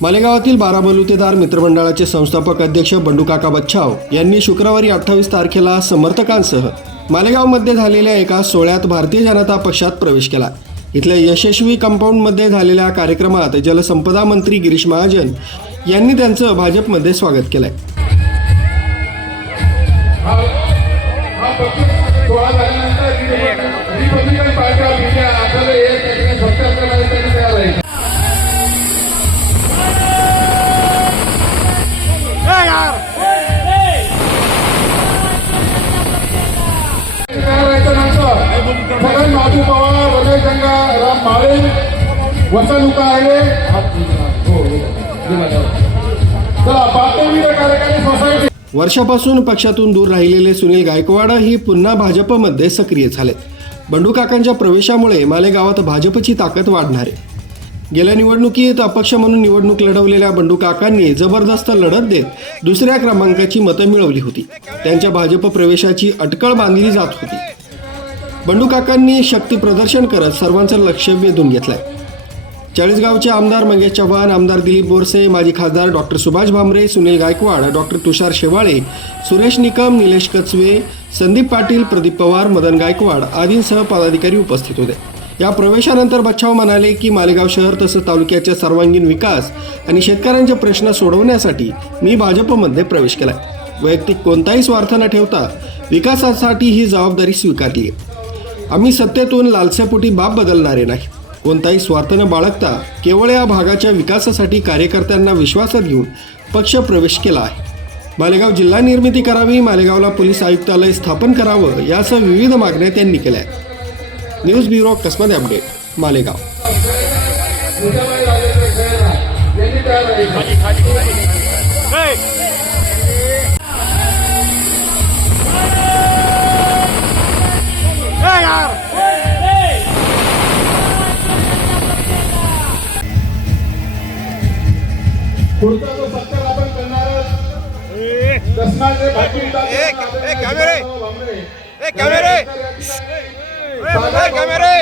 मालेगावातील 12 बलुतेदार मित्रमंडळाचे संस्थापक अध्यक्ष बंडूकाका बच्छाव यांनी शुक्रवारी 28 तारखेला समर्थकांसह मालेगावमध्ये झालेल्या एका सोहळ्यात भारतीय जनता पक्षात प्रवेश केला। इथल्या यशस्वी कंपाऊंडमध्ये झालेल्या कार्यक्रमात जलसंपदा मंत्री गिरीश महाजन यांनी त्यांचं भाजपमध्ये स्वागत केलंय। माधू पवार वजय संघा राम माळे वसनुका आहे सोसायटी। वर्षापासून पक्षातून दूर राहिलेले सुनील गायकवाड ही पुन्हा भाजपमध्ये सक्रिय झाले। बंडूकाकांच्या प्रवेशामुळे मालेगावात भाजपची ताकद वाढणार आहे। गेल्या निवडणुकीत अपक्ष म्हणून निवडणूक लढवलेल्या बंडूकाकांनी जबरदस्त लढत देत दुसऱ्या क्रमांकाची मतं मिळवली होती। त्यांच्या भाजप प्रवेशाची अटकळ बांधली जात होती। बंडूकाकांनी शक्ती प्रदर्शन करत सर्वांचं लक्ष वेधून घेतलंय। चाळीसगावचे आमदार मंगेश चव्हाण, आमदार दिलीप बोरसे, माजी खासदार डॉक्टर सुभाष भामरे, सुनील गायकवाड, डॉक्टर तुषार शेवाळे, सुरेश निकम, निलेश कचवे, संदीप पाटील, प्रदीप पवार, मदन गायकवाड आदींसह पदाधिकारी उपस्थित होते। या प्रवेशानंतर बच्छाव म्हणाले की मालेगाव शहर तसंच तालुक्याचा सर्वांगीण विकास आणि शेतकऱ्यांचे प्रश्न सोडवण्यासाठी मी भाजपमध्ये प्रवेश केलाय। वैयक्तिक कोणताही स्वार्थ न ठेवता विकासासाठी ही जबाबदारी स्वीकारली आहे। आम्ही सत्तेतून लालसेपोटी बाप बदलणारे नाही। कोणताही स्वार्थ न बाळगता केवळ या भागाच्या विकासासाठी कार्यकर्त्यांना विश्वासात घेऊन पक्ष प्रवेश केला आहे। मालेगाव जिल्हा निर्मिती करावी, मालेगावला पोलीस आयुक्तालय स्थापन करावं यासह विविध मागण्या त्यांनी केल्या आहेत। न्यूज ब्युरो कसमत अपडेट, मालेगाव। पुढचा जो सत्कार आपण करणार कॅमेरे